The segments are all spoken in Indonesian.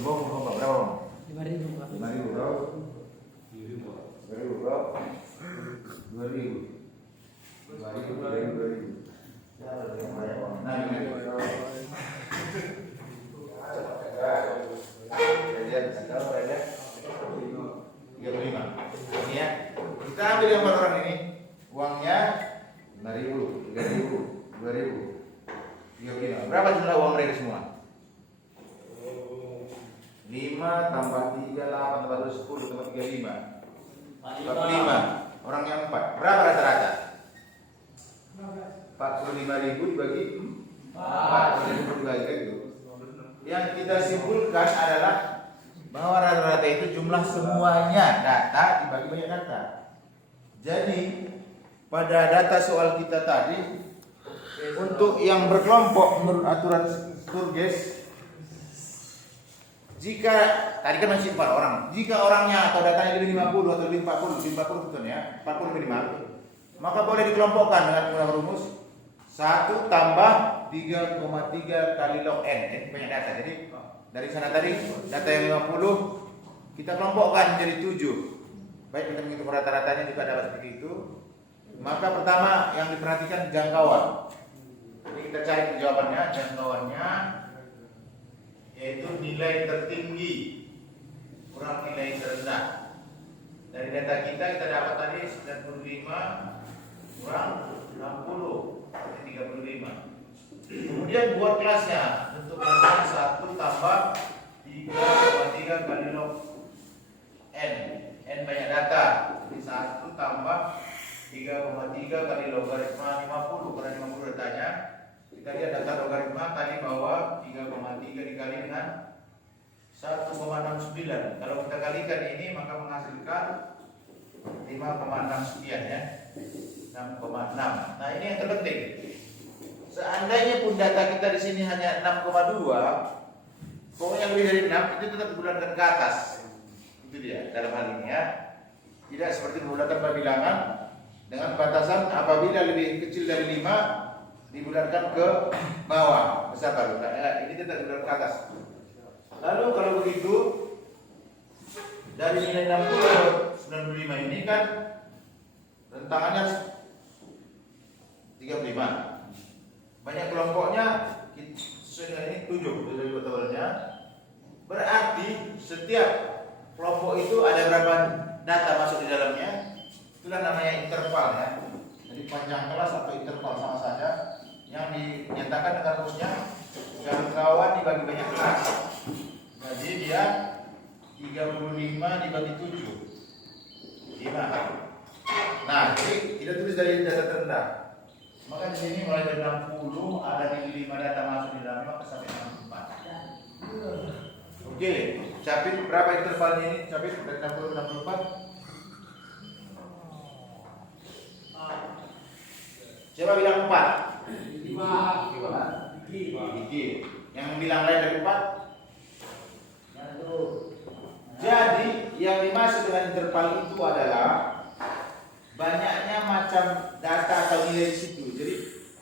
berapa berapa? 5.000 Pak. 5.000 bro. 2.000 bro. 2.000. 2.000. Nah, ini. Ini ya. Kita ambil yang orang ini. Uangnya 5.000, 3.000, 2.000. 3.000. Berapa jumlah uang mereka semua? 5 tambah 3, 8 tambah 2, 10 tambah 3, 5. 45. Orang yang 4. Berapa rata-rata? 45.000 dibagi 4. Dibagi itu. Yang kita simpulkan adalah bahwa rata-rata itu jumlah semuanya data dibagi banyak data. Jadi pada data soal kita tadi, untuk yang berkelompok menurut aturan Sturges, jika tadi kan masih 4 orang, jika orangnya atau datanya lebih 50 atau lebih 40 betul ya, 40 minimal, maka boleh dikelompokkan dengan menggunakan rumus 1 tambah 3,3 kali log n. Ini banyak data. Jadi dari sana tadi data yang 50 kita kelompokkan menjadi 7. Baik, kita menghitung rata-ratanya juga dapat seperti itu. Maka pertama yang diperhatikan jangkauan. Jadi kita cari jawabannya, jangkauannya yaitu nilai tertinggi kurang nilai terendah. Dari data kita dapat tadi 95 kurang 60, jadi 35. Kemudian buat kelasnya, untuk kelasnya 1 tambah 3,3 kali log n. N banyak data, jadi 1 tambah 3,3 kali logaritma 50, karena 50 datanya. Kita lihat data logaritma tadi bahwa 3,3 dikali dengan 1,69. Kalau kita kalikan ini maka menghasilkan 5,6 sekian ya. 6,6. Nah, ini yang terpenting. Seandainya pun data kita di sini hanya 6,2, pokoknya lebih dari 6 itu tetap dibulatkan ke atas. Itu dia dalam hal ini ya. Tidak seperti menggunakan perbilangan dengan batasan apabila lebih kecil dari 5 dibulatkan ke bawah, besar baru. Nah, ini tetap dibulatkan ke atas. Lalu kalau begitu dari nilai 60 ke 95 ini kan rentangannya 35. Banyak kelompoknya sesuai dengan ini 7 dari totalnya. Berarti setiap kelompok itu ada berapa data masuk di dalamnya. Itulah namanya interval ya. Jadi panjang kelas atau interval sama saja. Yang dinyatakan dengan rumusnya jangkauan dibagi banyak kelas. Jadi dia 35 dibagi 7. 5. Nah, jadi kita tulis dari data terendah. Maka di sini mulai dari 60 ada di 5 data masuk di dalamnya maka sampai 64. Oke, capit berapa intervalnya ini? Capit dari 60 ke 64. Coba bilang 4. 5. Yang bilang lain dari 4. Jadi yang dimaksud dengan interval itu adalah banyaknya macam data atau nilai di situ. Jadi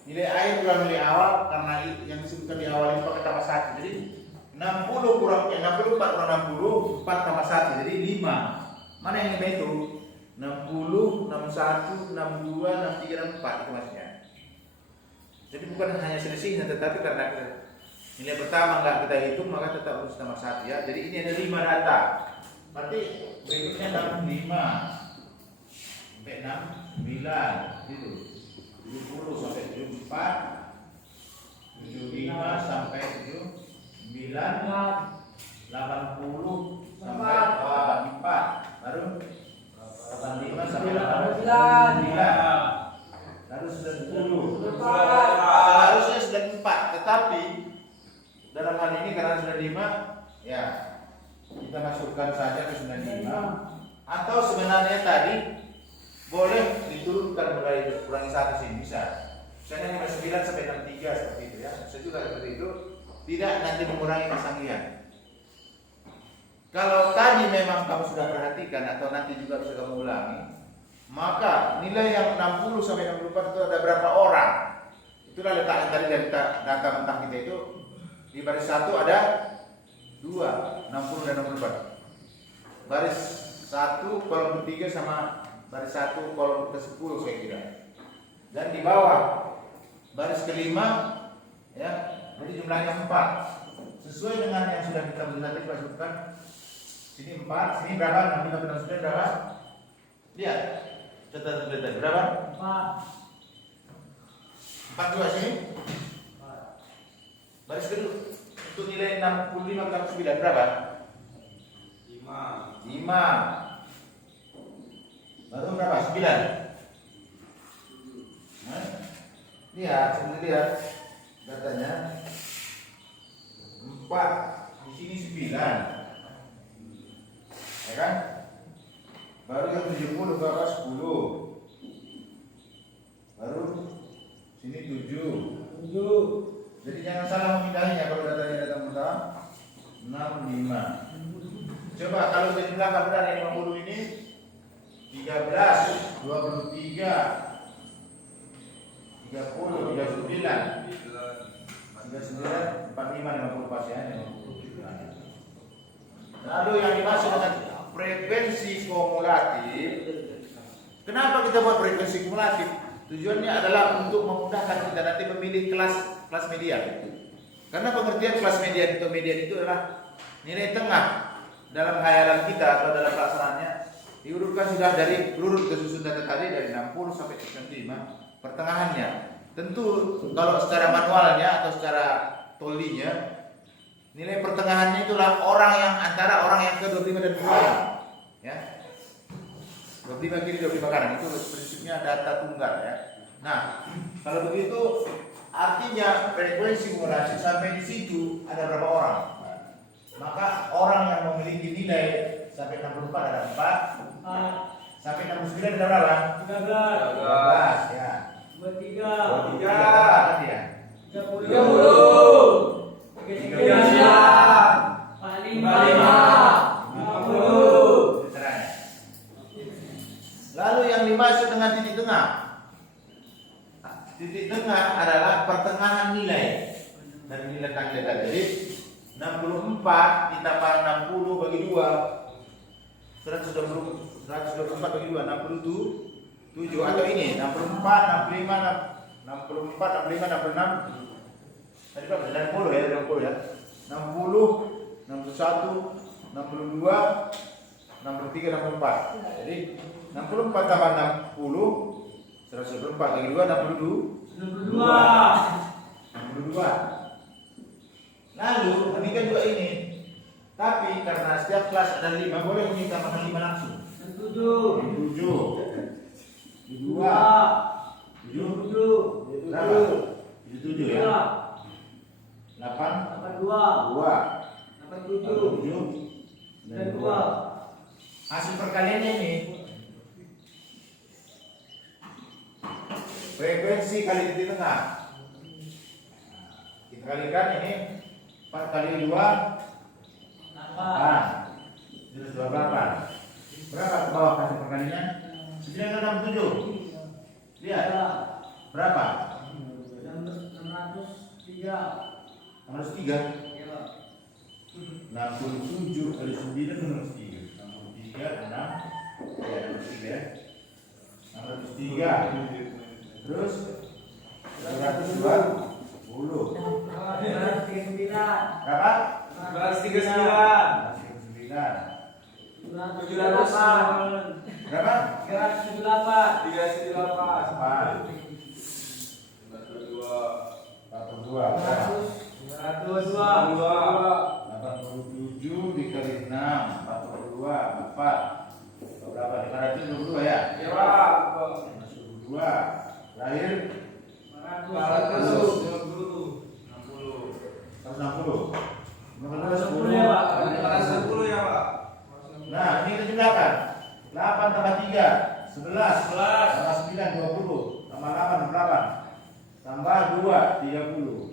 nilai air kurang nilai awal karena yang disebutkan di awal itu pakai tambah 1. Jadi 60 kurang 64 kurang 60 4 tambah 1 jadi 5. Mana yang 5 itu? 60, 61, 62, 63 dan 4 itu maksudnya. Jadi bukan hanya selisihnya tetapi karena nilai pertama enggak kita hitung maka tetap harus tambah 1 ya. Jadi ini ada 5 data. Berarti berikutnya 65 sampai 69 gitu. 70 sampai 74, 75 sampai 79, 80 sampai 84, baru 85 sampai 89. Lalu 90. Harusnya 94, tetapi dalam hal ini karena sudah 5, ya kita masukkan saja ke 95. Atau sebenarnya tadi boleh diturunkan mulai kurangi 1 sini bisa. Misalnya 59 sampai 63 seperti itu ya. Bisa juga seperti itu. Tidak nanti mengurangi kesanggihan. Kalau tadi memang kamu sudah perhatikan atau nanti juga bisa kamu ulangi, maka nilai yang 60 sampai 64 itu ada berapa orang? Itulah letaknya tadi dari data tentang kita itu. Di baris 1 ada 2, 60 dan 64. Baris 1 kolom ketiga sama baris 1 kolom ke-10 saya kira. Dan di bawah baris kelima ya, jadi jumlahnya 4. Sesuai dengan yang sudah kita tadi sebutkan. Sini 4, sini berapa? 65 berapa? Lihat. Catat berapa? 42 sini. Baris kedua untuk nilai 65 tambah 9 berapa? 5. Baru berapa? 9. Nah, lihat, sebentar lihat datanya 4, di sini 9, ya kan? Baru yang 70 berapa? 10. Baru sini 7. Jadi jangan salah memindahnya kalau datanya datang pertama 65. Coba kalau dari belakang benar yang 50 ini 13, 23, 30, 39, 45, 50 pasien. Lalu yang dimaksud dengan frekuensi kumulatif. Kenapa kita buat frekuensi kumulatif? Tujuannya adalah untuk memudahkan kita nanti memilih kelas median. Karena pengertian kelas median atau median itu adalah nilai tengah dalam khayalan kita atau dalam pelaksanaannya diurutkan sudah dari urut kesusun data tadi dari 60 sampai 95 pertengahannya. Tentu kalau secara manualnya atau secara tolinya nilai pertengahannya itulah orang yang antara orang yang ke 25 dan 2 ya. 25 kiri 25 kanan itu prinsipnya data tunggal ya. Nah, kalau begitu artinya frekuensi kumulasi sampai di situ ada berapa orang? Maka orang yang memiliki nilai sampai 64 ada 4. Sampai 69 ada berapa? 13 ya. 23 apa dia? 30 Lalu yang dimaksud dengan titik tengah. Titik tengah adalah pertengahan nilai dari nilai tanggal tadi. 64 ditambah 60 bagi 2 124 bagi 2 67 atau ini 64 65 64 65 66 tadi berapa? 60 ya 60 ya 60 61 62 63 64 jadi 64 tambah 60 124 bagi 2 62 Lalu demikian juga ini. Tapi karena setiap kelas ada 5 boleh ditambahkan 5 langsung 7 2 7 berapa? 77 ya 8 2 87 dan 2 hasil perkaliannya ini frekuensi kali titik tengah. Kita kalikan ini 4 kali 2 8 terus 28 berapa ke bawah hasil perkaliannya? 967 lihat berapa? 603 67 kali 9 minus 3 63 603 terus 220 berapa? 239 berapa? 87 dikali 6 42 4 berapa? 522 ya? Iya Pak 522 terakhir 460 160 ya Pak 510 ya Pak. Nah ini kita jumlahkan 8 tambah 3 11 tambah 9 20 tambah 8 8 tambah 2 30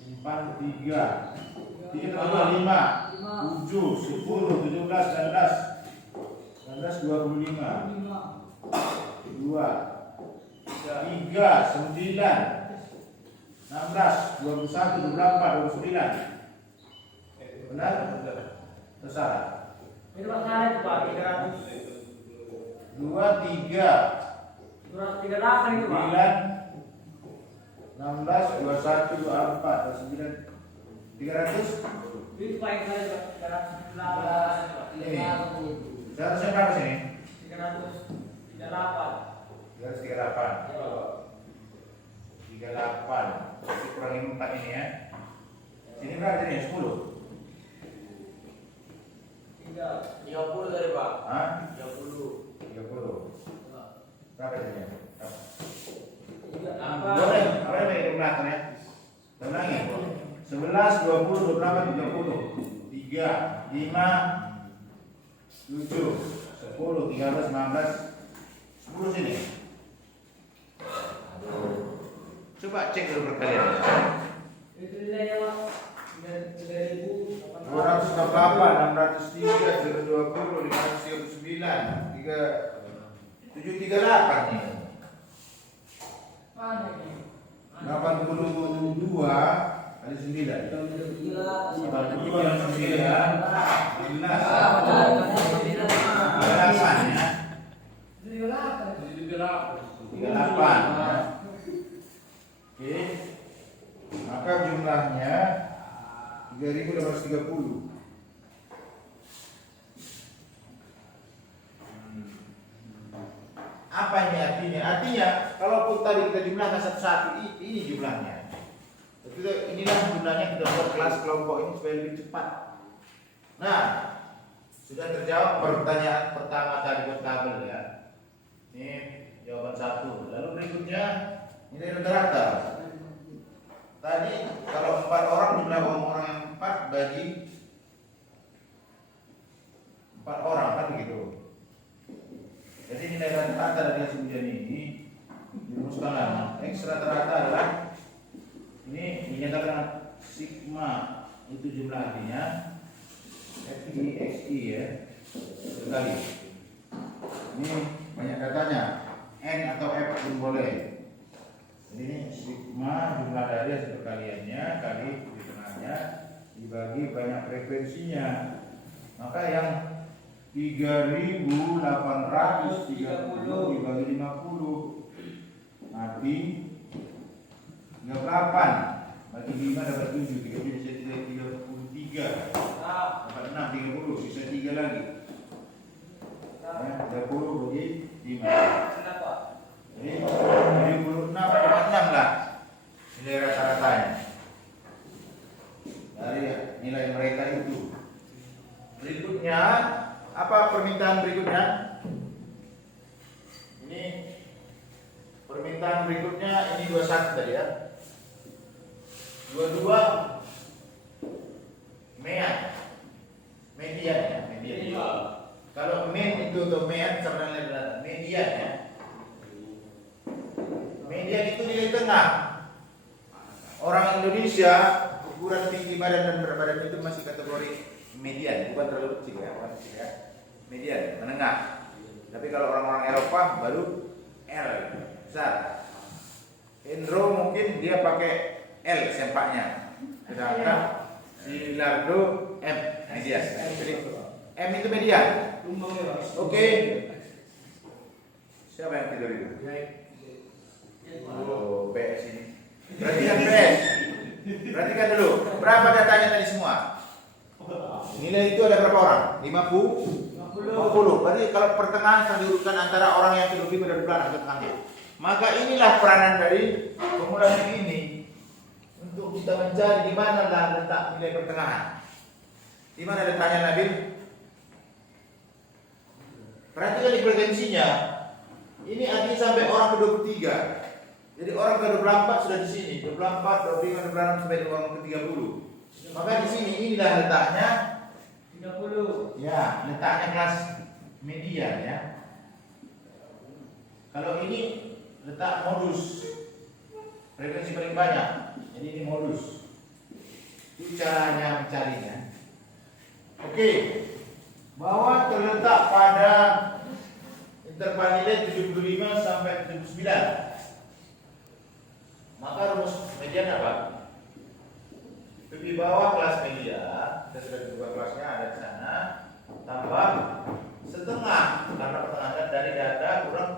simpan 3 3 tambah 5 7 10 17 19 25 2 3 9 16 21 24 29 Benar? Atau salah? Itu salah itu Pak, 300. 23 238 itu Pak. 9 16 21 24 29 300. Itu Pak yang salah Pak, 318. Ini. Seharusnya berapa sini? 338. 338. 38. Kurangi 4 ini ya. Sini berapa ini? 10. 30 dari Pak. Hah? 30. 30. Berapa ini? Apa? Boleh, boleh pakai belakang ya. Ulangi. 11 20 28 30. 3 5 7 10 13 19 10 sini. Coba cek dulu perkalian. Itu nilainya Pak. 268, 603, 020, 539, 738 nih. Mana ini? 82 kali 9. 82 kali 9. 11. 38 ya. 38. Oke. Maka jumlahnya 3.830. Apa ini artinya? Artinya kalaupun tadi kita jumlahkan satu-satu, ini jumlahnya. Inilah gunanya kita buat kelas kelompok ini supaya lebih cepat. Nah, sudah terjawab pertanyaan pertama tadi buat tabel ya. Ini jawaban 1. Lalu berikutnya nilai rata-rata. Tadi kalau 4 orang jumlah orang yang 4 bagi 4 orang kan begitu. Jadi nilai rata-rata dari hasil ujian ini dirumuskanlah. X rata-rata adalah ini dinyatakan sigma itu jumlah artinya FI XI ya sekali. Ini banyak datanya N atau F pun boleh. Jadi ini sigma jumlah dari hasil perkaliannya kali di tengahnya dibagi banyak frekuensinya. Maka yang 3.830 dibagi 50 mati 38 bagi 5 dapat 7 30 bisa 33 dapat 6 30 sisa 3 lagi ya, 30 bagi 5 jadi 76,6 lah nilai rata-ratanya dari nilai mereka itu. Berikutnya apa permintaan berikutnya? Ini permintaan berikutnya ini 21 tadi ya. 22 median ya, median. Kalau mean itu untuk median sama dengan median ya. Median itu nilai tengah. Orang Indonesia ukuran tinggi badan dan berat badan itu masih kategori median, bukan terlalu kecil ya, bukan kecil ya. Median, menengah. Tapi kalau orang-orang Eropa baru L, besar. Indro mungkin dia pakai L sempaknya. Sedangkan si Lardo M, median. Jadi M itu median. Oke. Siapa yang tidur itu? Oh, BS ini. Perhatikan BS. Perhatikan dulu. Berapa datanya tadi semua? Nilai itu ada berapa orang? 50. Berarti kalau pertengahan akan diurutkan antara orang yang lebih pada bulan atau tengahnya. Maka inilah peranan dari formulasi ini untuk kita mencari di mana lah letak nilai pertengahan. Di mana letaknya Nabil? Perhatikan di frekuensinya. Ini artinya sampai orang ke-23. Jadi orang ke-24 sudah di sini. 24, 25, 26 sampai orang ke-30. Maka di sini inilah letaknya 30. Ya, letaknya kelas median ya. Kalau ini letak modus frekuensi paling banyak. Jadi ini modus. Itu caranya mencarinya. Oke. Bahwa terletak pada interval nilai 75 sampai 79. Maka rumus median apa? Di bawah kelas media, kita sudah buka kelasnya ada di sana, tambah setengah karena pertengahan dari data kurang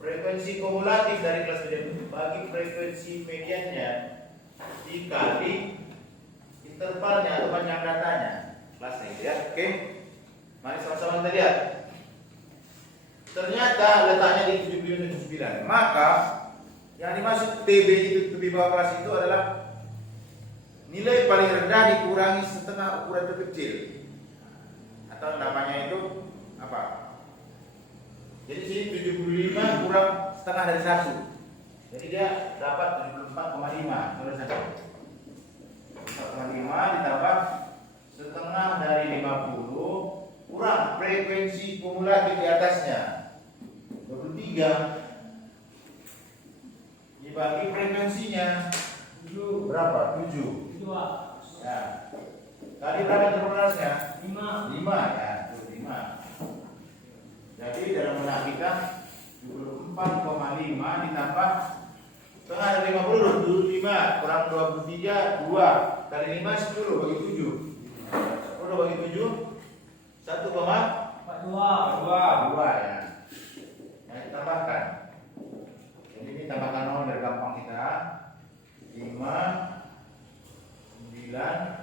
frekuensi kumulatif dari kelas media bagi frekuensi mediannya dikali intervalnya atau panjang datanya kelasnya gitu ya. Oke, mari sama-sama kita lihat. Ternyata letaknya di 75 dan 79, maka yang dimaksud TB itu di bawah kelas itu adalah nilai paling rendah dikurangi setengah ukuran terkecil, atau namanya itu apa? Jadi sini 75 kurang setengah dari 1, jadi dia dapat 74,5. Terus 4,5 ditambah setengah dari 50 kurang frekuensi kumulatif di atasnya 23 dibagi frekuensinya berapa? 7. Ya. Tadi berapa terbenarnya? 5 ya, 5. Jadi dalam benak kita 74,5 ditambah setengah dari 50, 25 kurang 23, 2 kali 5 10 bagi 7. 10 bagi 7 1,42 ya. Nah, ditambahkan. Jadi ini tambahkan 0 dari gampang kita. 5 9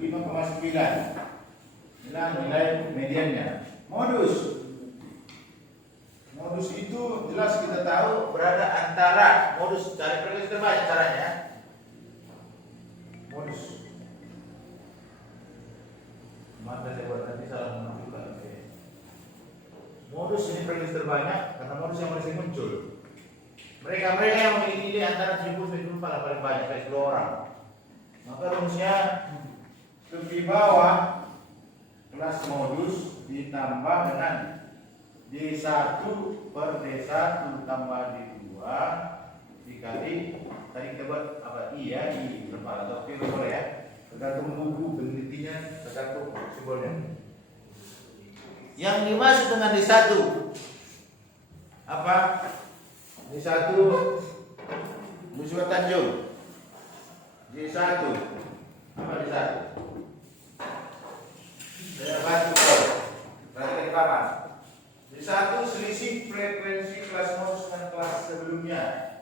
75,9. Inilah nilai mediannya. Modus itu jelas kita tahu berada antara modus cari frekuensi terbanyak caranya. Modus. Maka saya buat nanti salah menentukan. Modus ini frekuensi terbanyak karena modus yang masih muncul. Mereka yang memiliki nilai antara 70 dan 74 paling banyak dari 10 orang. Maka rumusnya di bawah kelas modus ditambah dengan D1 per D1 tambah D2 dikali tadi kita buat apa I ya, I berapa atau P boleh ya, tergantung buku penelitinya, tergantung simbolnya. Yang dimaksud dengan D1 apa? D1 Musibah Tanjung. D1 apa D1? Saya bantu kau. Perhatikan di papan. D1 selisih frekuensi kelas modus dengan kelas sebelumnya.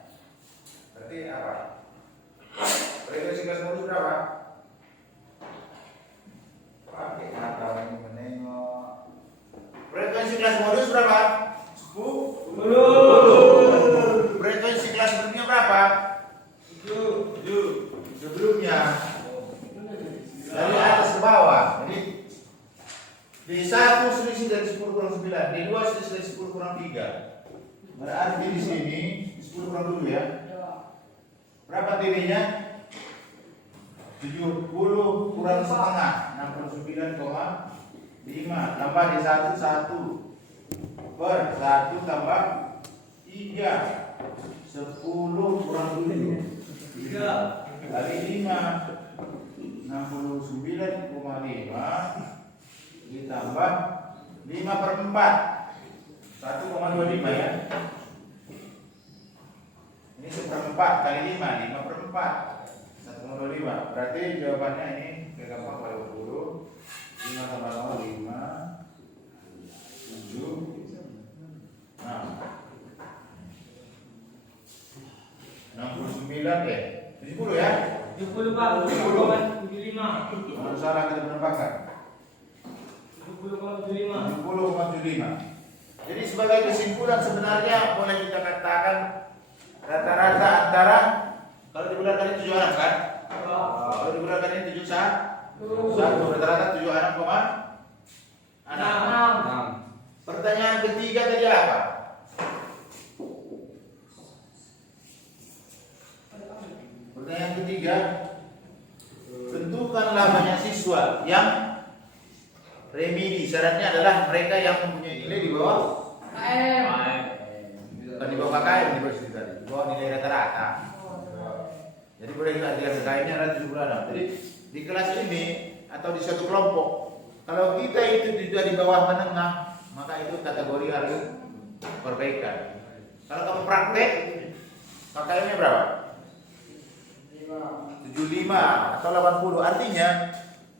Berarti apa? Frekuensi kelas modus berapa? Pakai mata ini menengok. Frekuensi kelas modus berapa? 10. Frekuensi kelas sebelumnya berapa? 7. Sebelumnya dari atas ke bawah. Jadi D1 selisih dari 10 kurang 9, D2 selisih dari 10 kurang 3. Berarti di sini 10 kurang dulu ya. Berapa TB-nya? 70 kurang setengah, 69,5. Tambah D1 1 per 1 tambah 3. 10 kurang 7. 3 kali 5 69,5 ditambah 5 per 4 1,25 ya. Ini 1/4 kali 5 per 4 1,25. Berarti jawabannya ini gampang kali 20. 5 tambah 0 5 7 69 70 ya. 70 Pak, 70,75. Kalau salah kita menambahkan 70,75. Jadi sebagai kesimpulan sebenarnya boleh kita katakan rata-rata antara kalau dibulatkan ini 7 anak kan? Kalau dibulatkan ini 7 1 rata-rata 7 anak koma 6. Pertanyaan ketiga tadi apa? Pertanyaan ketiga, tentukanlah banyak siswa yang remedi. Syaratnya adalah mereka yang mempunyai nilai di bawah bukan di bawah KKM, di bawah situ tadi, di bawah nilai rata-rata. Jadi boleh diartikan KKM-nya adalah 76. Jadi di kelas ini atau di suatu kelompok, kalau kita itu sudah di bawah menengah, maka itu kategori harus perbaikan. Kalau kamu praktek, KKM-nya berapa? 75. 75 atau 80. Artinya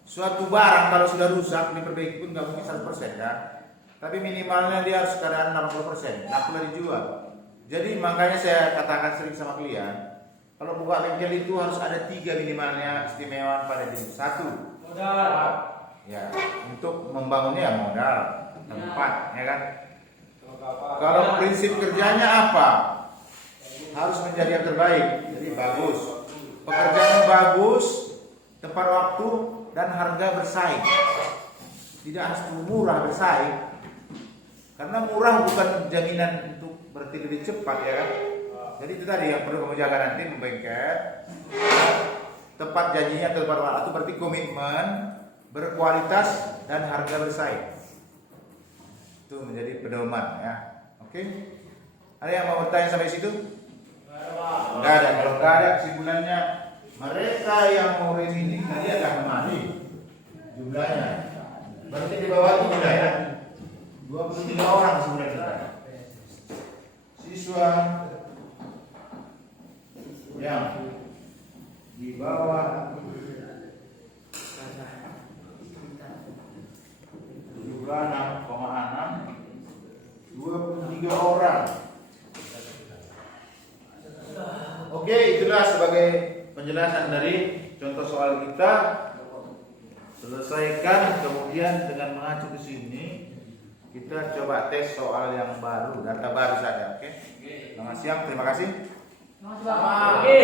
suatu barang kalau sudah rusak diperbaiki pun nggak mungkin 100% kan. Tapi minimalnya dia harus keadaan 60%. Nah, pula dijual. Jadi makanya saya katakan sering sama klien, kalau buka bengkel itu harus ada 3 minimalnya istimewaan pada diri. 1, Modal. ya untuk membangunnya ya modal, tempat, ya kan. Kalau prinsip kerjanya apa? Harus menjadi yang terbaik. Jadi bagus. Pekerjaan bagus, tepat waktu dan harga bersaing. Tidak harus murah bersaing. Karena murah bukan jaminan untuk berarti lebih cepat ya kan. Jadi itu tadi yang perlu kamu jaga nanti membengkel. Tepat janjinya tepat waktu berarti komitmen, berkualitas dan harga bersaing. Itu menjadi pedoman ya. Oke. Ada yang mau bertanya sampai situ? Enggak ada. Kalau enggak ada kesimpulannya mereka yang mau ini tadi ada kemari jumlahnya. Berarti di bawah itu sudah ya. 23 orang sebenarnya. Siswa yang di bawah 76,6 23 orang. Oke, itulah sebagai penjelasan dari contoh soal kita. Selesaikan, kemudian dengan mengacu ke sini kita coba tes soal yang baru, data baru saja. Oke. Selamat siang, terima kasih. Oke.